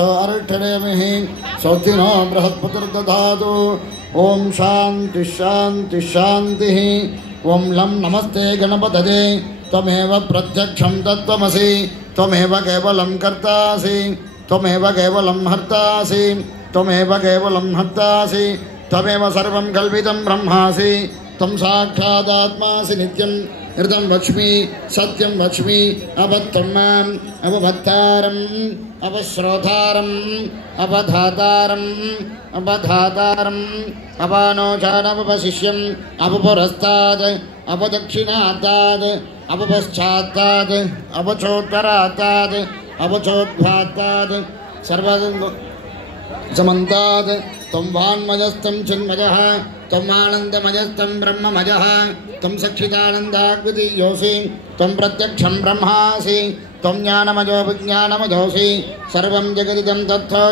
अर्ठडेमिहि सौतिनो बृहत्पुत्रदधातु ओम शांति शांति शांतिः ओम लं नमस्ते गणपतये त्वमेव प्रत्यक्षं तत्त्वमसि त्वमेव केवलं कर्तासि त्वमेव केवलं हर्तासि त्वमेव केवलं हर्तासि त्वमेव सर्वं कल्पितं ब्रह्मासि त्वं साक्षादात्मासि नित्यं हृदं वक्ष्मि सत्यं वक्ष्मि अबद्धं माम् अवबद्धारम् अवश्रोतारम् अवधातारम् अवधातारम् अवानोचानवशिष्यम् अवपुरस्ताद् अवदक्षिणात्ताद् अवपश्चात्ताद् अवचोत्तरात्ताद् अवचोद्घाताद् सर्वसमन्ताद् त्वं वाङ्मयस्तं चिन्मयः त्वम् आनन्दमयस्तं ब्रह्ममयः त्वं सच्चिदानन्दाद्वितीयोऽसि त्वं प्रत्यक्षं ब्रह्मासि त्वं ज्ञानमयो विज्ञानमयोऽसि सर्वं जगदिदं तत्त्वो